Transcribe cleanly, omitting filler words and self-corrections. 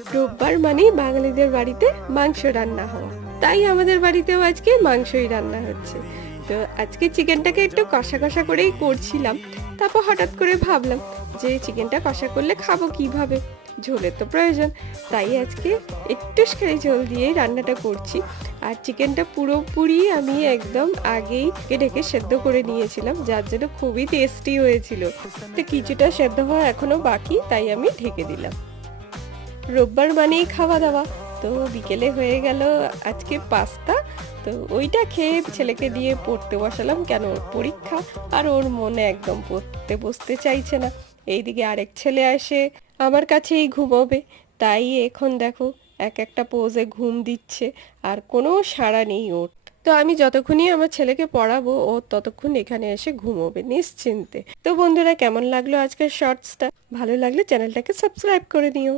রোববার মানেই বাঙালিদের বাড়িতে মাংস রান্না হওয়া, তাই আমাদের বাড়িতেও আজকে মাংসই রান্না হচ্ছে। তো আজকে চিকেনটাকে একটু কষা কষা করেই করছিলাম। তারপর হঠাৎ করে ভাবলাম যে চিকেনটা কষা করলে খাবো কিভাবে, ঝোলের তো প্রয়োজন। তাই আজকে একটুখানি ঝোল দিয়েই রান্নাটা করছি। আর চিকেনটা পুরোপুরি আমি একদম আগেই ঢেকে সেদ্ধ করে নিয়েছিলাম, যার জন্য খুবই টেস্টি হয়েছিল। তো কিছুটা সেদ্ধ হওয়া এখনো বাকি, তাই আমি ঢেকে দিলাম। রোববার মানেই খাওয়া দাওয়া, তো বিকেলে হয়ে গেল আজকে পাস্তা। তো ওইটা খেয়ে ছেলেকে দিয়ে পড়তে বসালাম, কেন ওর পরীক্ষা। আর ওর মনে একদম পড়তে বসতে চাইছে না। এইদিকে আরেক ছেলে আসে আমার কাছেই ঘুমোবে, তাই এখন দেখো এক একটা পোজে ঘুম দিচ্ছে, আর কোনো সাড়া নেই ওর। তো আমি যতক্ষণই আমার ছেলেকে পড়াবো ও ততক্ষণ এখানে এসে ঘুমোবে নিশ্চিন্তে। তো বন্ধুরা, কেমন লাগলো আজকের শর্টসটা? ভালো লাগলে চ্যানেলটাকে সাবস্ক্রাইব করে নিও।